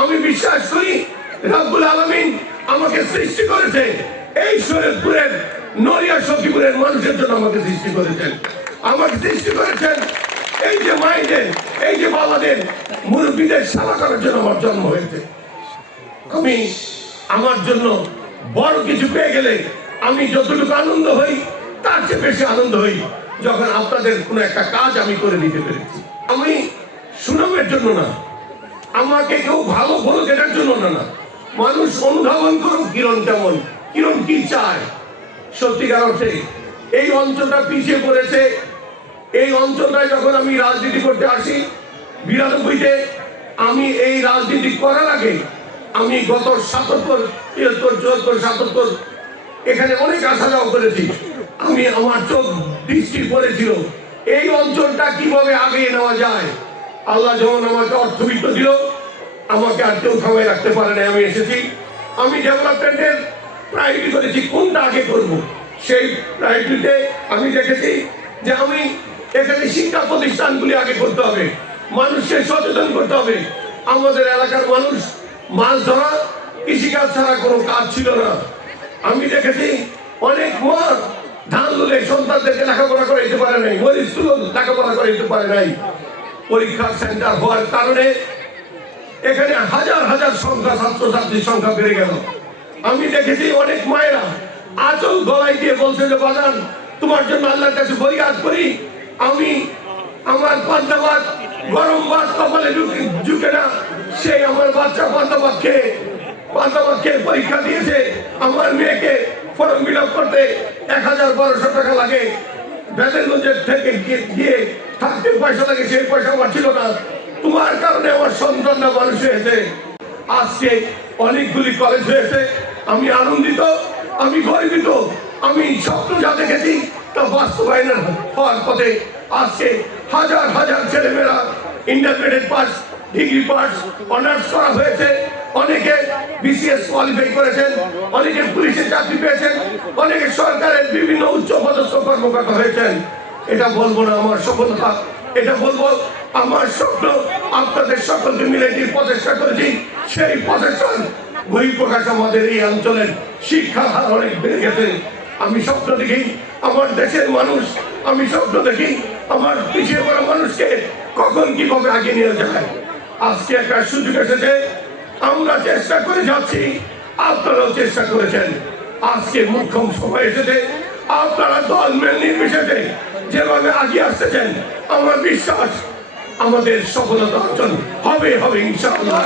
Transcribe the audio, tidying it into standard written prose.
আমি বিশ্বাস করি রব্বুল আলামিন আমাকে সৃষ্টি করেছে এই শরীয়তপুরের নড়িয়া সখীপুরের মানুষের জন্য আমাকে সৃষ্টি করেছেন। আমাকে সৃষ্টি করেছেন এই যে মায়েদের, এই যে বাবাদের, মুরব্বীদের সেবা করার জন্য আমার জন্ম হয়েছে। আমি আমার জন্য বড় কিছু পেয়ে গেলে আমি যতটুকু আনন্দ হই তার চেয়ে বেশি আনন্দ হই যখন আপনাদের কোনো একটা কাজ আমি করে দিতে পেরেছি। আমি সুনামের জন্য না, আমাকে কেউ ভালো বলুক এটার জন্য না, মানুষ অনুধাবন করুক কিরণ কেমন, কিরণ কি চায়। সত্যিকার অর্থে এই অঞ্চলটা পিছিয়ে পড়েছে। এই অঞ্চলটায় যখন আমি রাজনীতি করতে আসি 92-তে, আমি এই রাজনীতি করার আগে আমি গত 77, 73, 74, 77 এখানে অনেক আসা যাওয়া করেছি। আমি আমার চোখ দৃষ্টি পড়েছিল এই অঞ্চলটা কিভাবে আগিয়ে নেওয়া যায়। আল্লাহ যখন আমাকে অর্থবিত্ত দিল, আমাকে আর কেউ থামায় রাখতে পারে না। আমি এসেছি, আমি ডেভেলপমেন্টের প্রায়োরিটি করেছি কোনটা আগে করব। সেই প্রায়োরিটিতে আমি দেখেছি যে আমি এখানে শিক্ষা প্রতিষ্ঠানগুলি আগে করতে হবে, মানুষকে সচেতন করতে হবে। আমাদের এলাকার মানুষ মাছ ধরা, কৃষিকাজ ছাড়া কোনো কাজ ছিল না। আমি দেখেছি অনেক মা ধান তুলে সন্তানদেরকে লেখাপড়া করাইতে পারে নাই, মরিচ তুলে লেখাপড়া করাইতে পারে নাই। পরীক্ষার সেন্টার হওয়ার কারণে এখানে হাজার হাজার সংখ্যা ছাত্রছাত্রীর সংখ্যা বেড়ে গেল। আমি দেখেছি অনেক মায়েরা আঁচল গলায় দিয়ে বলছে যে বাজান তোমার জন্য আল্লাহর কাছে ফরিয়াদ করি, আমি আমার পান্তা ভাত, গরম ভাত কপালে ঝুঁকে না, সেই আমার বাচ্চা পান্তা ভাত খেয়ে পরীক্ষা দিয়েছে। আমার মেয়েকে ফর্ম ফিল আপ করতে 1000-1200 টাকা লাগে, বেদেরগঞ্জের থেকে গিয়ে থাকতে পয়সা লাগে, সেই পয়সা আমার ছিল না। তোমার কারণে আমার সন্তানরা মানুষ হয়েছে। আজকে অনেকগুলি কলেজ হয়েছে, আমি আনন্দিত, আমি গর্বিত। আমি স্বপ্ন যা দেখেছি তা বাস্তবায়ন হওয়ার পথে। আজকে হাজার হাজার ছেলেমেয়েরা intermediate pass, degree pass, honours করা হয়েছে। অনেকে বিসিএস কোয়ালিফাই করেছেন, অনেকে পুলিশের চাকরি পেয়েছেন, অনেকে সরকারের বিভিন্ন উচ্চ পদস্থ কর্মকর্তা হয়েছেন। এটা বলবো না আমার সফলতা, এটা বলবো আমার স্বপ্ন। আপনাদের সকলকে মিলে যে প্রচেষ্টা করেছি, সেই প্রচেষ্টার বহিঃপ্রকাশ আমাদের এই অঞ্চলের শিক্ষার হার অনেক বেড়ে গেছে। আমি স্বপ্ন দেখি আমার দেশের মানুষ, আমি স্বপ্ন দেখি আমার পিছিয়ে পড়া মানুষকে কখন কিভাবে আগিয়ে নিয়ে যায়। আজকে একটা সুযোগ এসেছে, আমরা চেষ্টা করে যাচ্ছি, আপনারাও চেষ্টা করেছেন। আজকে মুখ্যম সময় এসেছে, আপনারা দল মেল নির্বিশেষে যেভাবে আগিয়ে আসতেছেন, আমার বিশ্বাস আমাদের সফলতা অর্জন হবে ইনশাআল্লাহ।